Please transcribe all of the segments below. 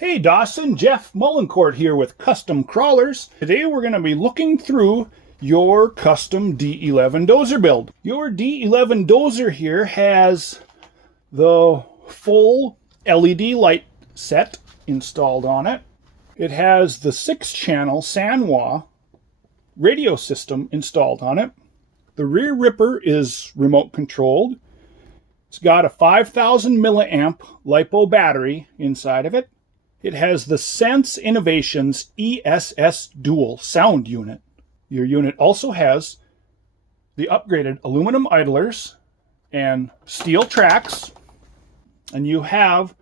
Hey Dawson, Jeff Mullencourt here with Custom Crawlers. Today we're going to be looking through your custom D11 dozer build. Your D11 dozer here has the full LED light set installed on it. It has the 6-channel Sanwa radio system installed on it. The rear ripper is remote controlled. It's got a 5,000 milliamp LiPo battery inside of it. It has the Sense Innovations ESS Dual sound unit. Your unit also has the upgraded aluminum idlers and steel tracks. And you have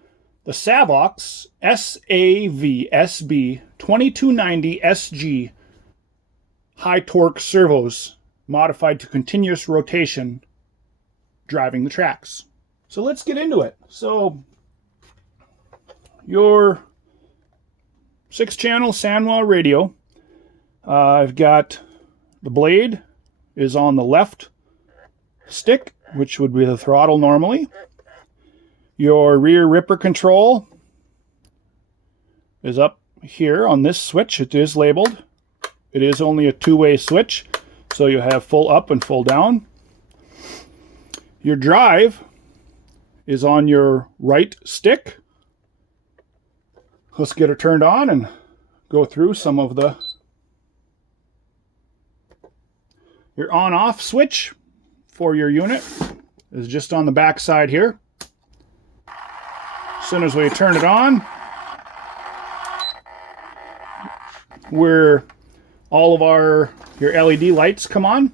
the Savox SAVSB 2290 SG high torque servos modified to continuous rotation driving the tracks. So let's get into it. So your 6-channel Sanwa radio, I've got the blade is on the left stick, which would be the throttle normally. Your rear ripper control is up here on this switch. It is labeled. It is only a two-way switch, so you have full up and full down. Your drive is on your right stick. Let's get her turned on and go through some of your on-off switch for your unit is just on the back side here. As soon as we turn it on, all of your LED lights come on.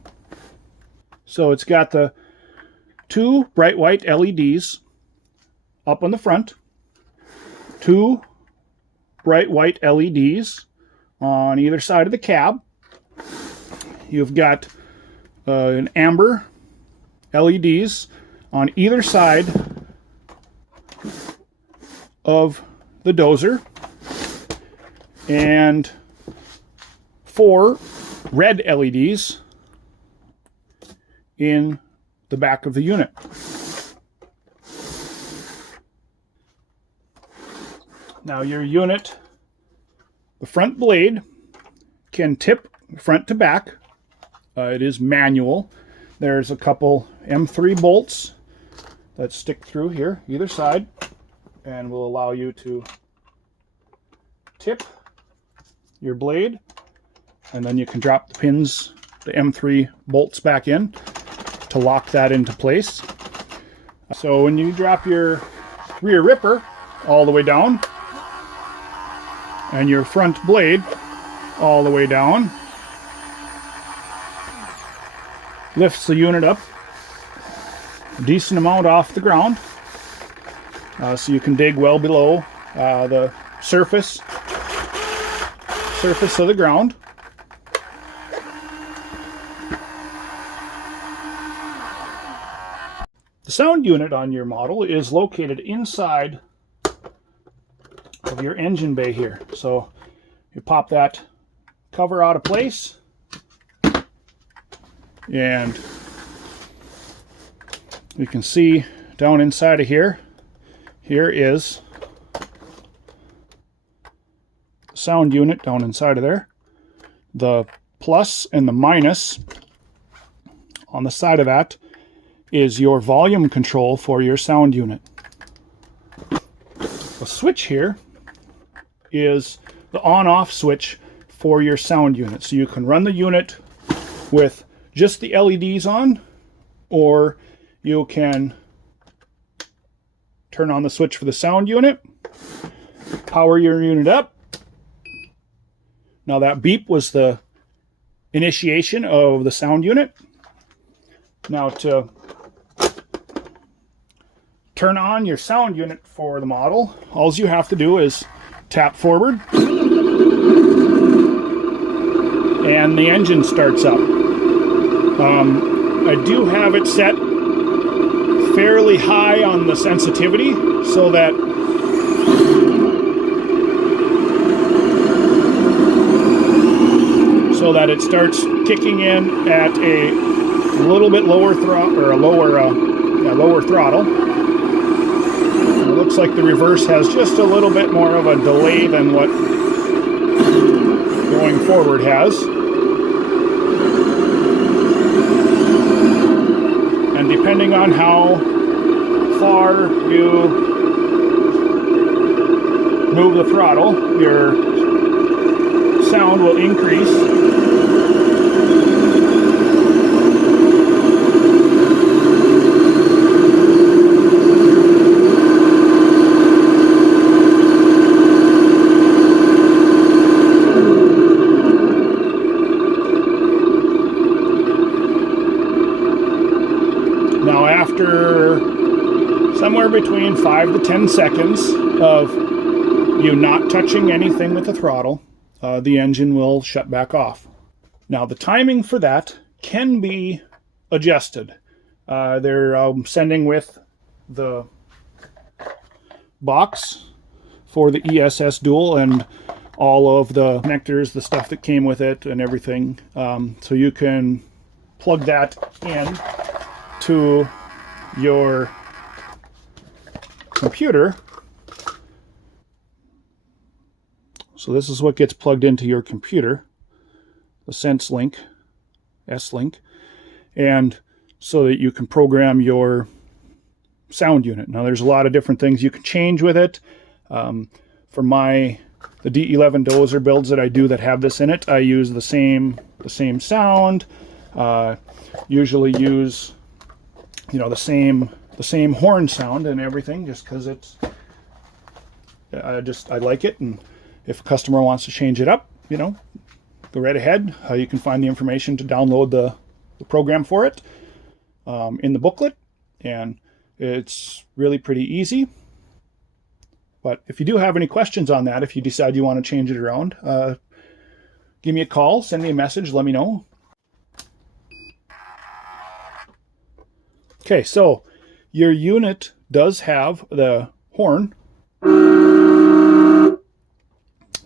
So it's got the 2 bright white LEDs up on the front, 2 bright white LEDs on either side of the cab. You've got an amber LEDs on either side of the dozer, and 4 red LEDs in the back of the unit. Now your unit, the front blade can tip front to back. It is manual. There's a couple M3 bolts that stick through here, either side, and will allow you to tip your blade, and then you can drop the pins, the M3 bolts back in to lock that into place. So when you drop your rear ripper all the way down and your front blade all the way down, lifts the unit up a decent amount off the ground, so you can dig well below the surface of the ground. The sound unit on your model is located inside of your engine bay here. So you pop that cover out of place, and you can see down inside of here is the sound unit down inside of there. The plus and the minus on the side of that is your volume control for your sound unit. The switch here is the on-off switch for your sound unit. So you can run the unit with just the LEDs on, or you can turn on the switch for the sound unit, power your unit up. Now that beep was the initiation of the sound unit. Now to turn on your sound unit for the model, all you have to do is tap forward and the engine starts up. I do have it set fairly high on the sensitivity so that it starts kicking in at a little bit lower throttle, or a lower throttle. looks like the reverse has just a little bit more of a delay than what going forward has. And depending on how far you move the throttle, your sound will increase. Now after somewhere between 5 to 10 seconds of you not touching anything with the throttle, the engine will shut back off. Now the timing for that can be adjusted. They're sending with the box for the ESS Dual and all of the connectors, the stuff that came with it and everything. So you can plug that in to your computer. So this is what gets plugged into your computer, the SenseLink, S-Link, and so that you can program your sound unit. Now there's a lot of different things you can change with it. For the D11 Dozer builds that I do that have this in it, I use the same sound. Usually use the same horn sound and everything, just because I like it. And if a customer wants to change it up, go right ahead. You can find the information to download the program for it in the booklet, and it's really pretty easy. But if you do have any questions on that, if you decide you want to change it around, give me a call, send me a message, let me know. Okay, so your unit does have the horn.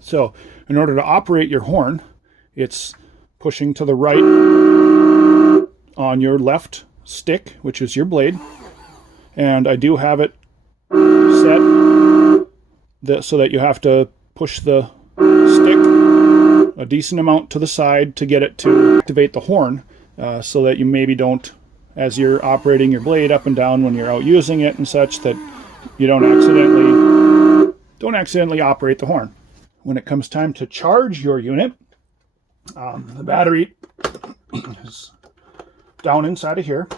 So in order to operate your horn, it's pushing to the right on your left stick, which is your blade. And I do have it set so that you have to push the stick a decent amount to the side to get it to activate the horn, so that you maybe don't, as you're operating your blade up and down when you're out using it and such, that you don't accidentally operate the horn. When it comes time to charge your unit, the battery is down inside of here.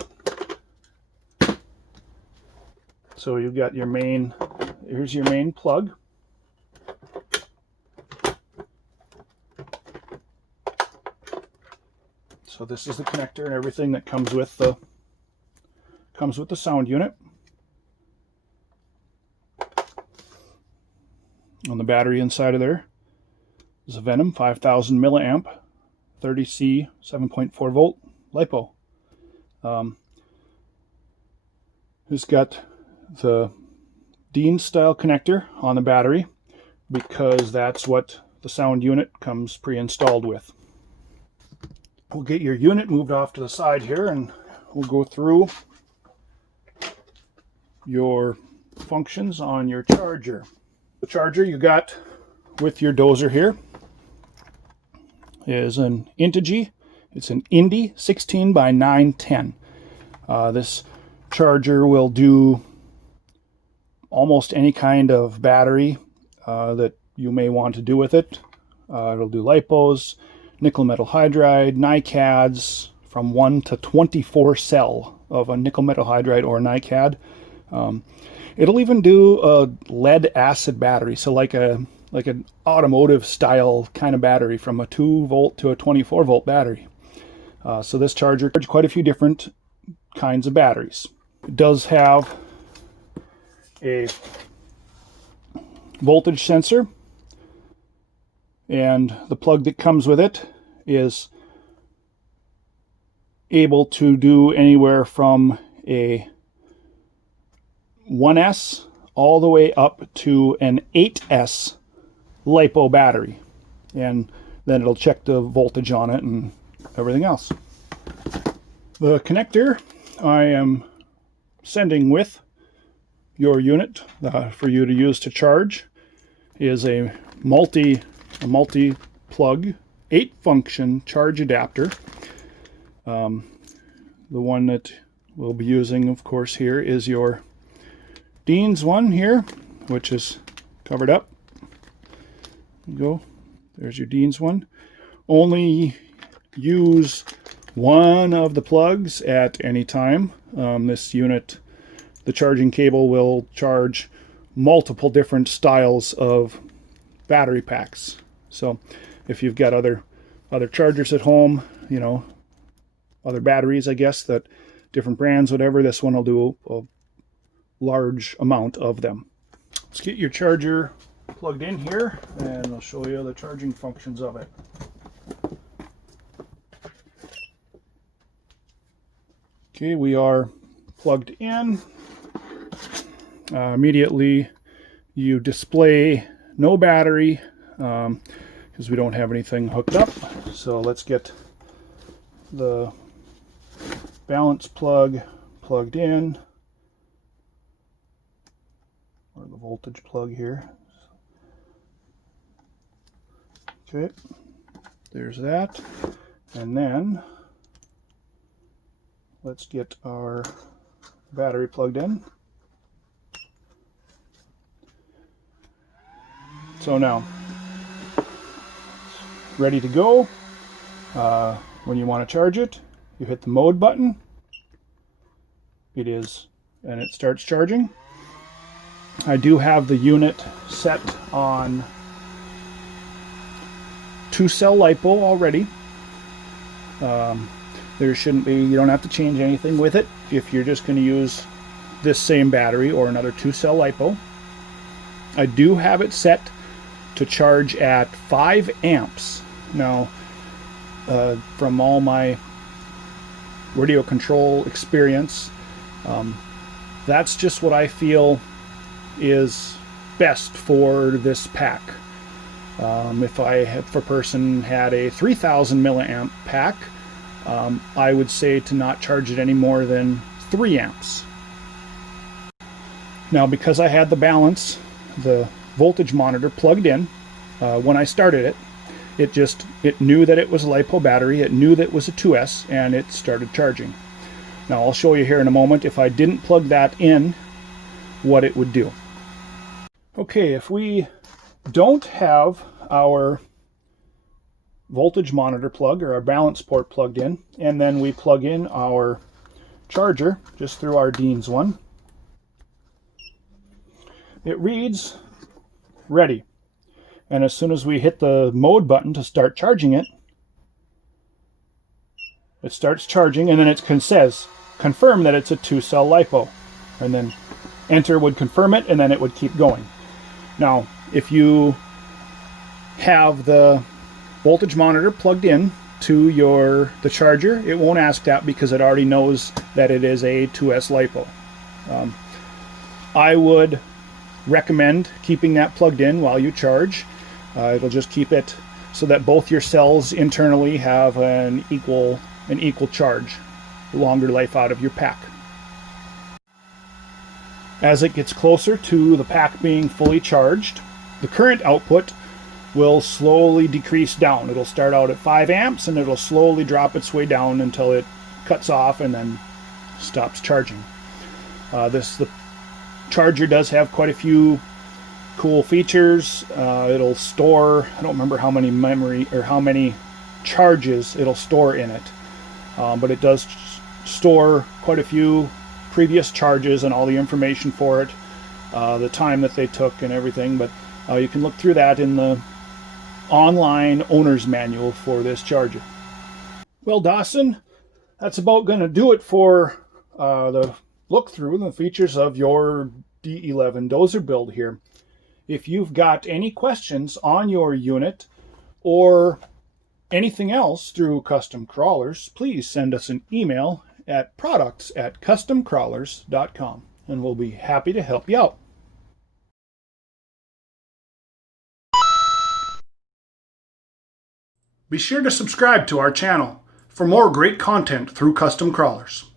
So you've got your main, here's your main plug. So this is the connector and everything that comes with the sound unit. On the battery inside of there is a Venom 5000 milliamp 30C 7.4 volt LiPo. It's got the Dean style connector on the battery because that's what the sound unit comes pre-installed with. We'll get your unit moved off to the side here and we'll go through your functions on your charger. The charger you got with your dozer here is an Intigy. It's an Indy 16 by 910. This charger will do almost any kind of battery that you may want to do with it. It'll do LiPos, nickel metal hydride, NiCads, from 1 to 24 cell of a nickel metal hydride or NiCad. It'll even do a lead acid battery, so like an automotive style kind of battery, from a 2 volt to a 24 volt battery. So this charger has quite a few different kinds of batteries. It does have a voltage sensor, and the plug that comes with it is able to do anywhere from a 1S all the way up to an 8S LiPo battery, and then it'll check the voltage on it and everything else. The connector I am sending with your unit for you to use to charge is a multi-plug 8-function charge adapter. The one that we'll be using, of course, here is your Dean's one here, which is covered up. There you go. There's your Dean's one. Only use one of the plugs at any time. This unit, the charging cable will charge multiple different styles of battery packs. So if you've got other chargers at home, you know, other batteries, I guess, that different brands, whatever, this one will do a large amount of them. Let's get your charger plugged in here and I'll show you the charging functions of it. Okay, we are plugged in. Immediately you display no battery because we don't have anything hooked up. So let's get the balance plug plugged in, or the voltage plug here. Okay, there's that. And then let's get our battery plugged in. So now, ready to go. When you want to charge it, you hit the mode button. And it starts charging. I do have the unit set on 2-cell LiPo already. There shouldn't be, you don't have to change anything with it if you're just going to use this same battery or another 2-cell LiPo. I do have it set to charge at 5 amps. Now, from all my radio control experience, that's just what I feel is best for this pack. If a person had a 3000 milliamp pack, I would say to not charge it any more than 3 amps. Now, because I had the voltage monitor plugged in when I started it, it knew that it was a LiPo battery, it knew that it was a 2S, and it started charging. Now I'll show you here in a moment if I didn't plug that in, what it would do. Okay, if we don't have our voltage monitor plug or our balance port plugged in, and then we plug in our charger just through our Dean's one, it reads ready. And as soon as we hit the mode button to start charging it, it starts charging, and then it says confirm that it's a 2-cell LiPo, and then enter would confirm it, and then it would keep going. Now, if you have the voltage monitor plugged in to the charger, it won't ask that because it already knows that it is a 2S LiPo. I would recommend keeping that plugged in while you charge. It'll just keep it so that both your cells internally have an equal charge, longer life out of your pack. As it gets closer to the pack being fully charged, the current output will slowly decrease down. It'll start out at 5 amps and it'll slowly drop its way down until it cuts off and then stops charging. The charger does have quite a few cool features. It'll store, I don't remember how many memory or how many charges it'll store in it, but it does store quite a few previous charges and all the information for it, the time that they took and everything. But you can look through that in the online owner's manual for this charger. Well, Dawson, that's about going to do it for the look through the features of your D11 dozer build here. If you've got any questions on your unit or anything else through Custom Crawlers, please send us an email at products@customcrawlers.com and we'll be happy to help you out. Be sure to subscribe to our channel for more great content through Custom Crawlers.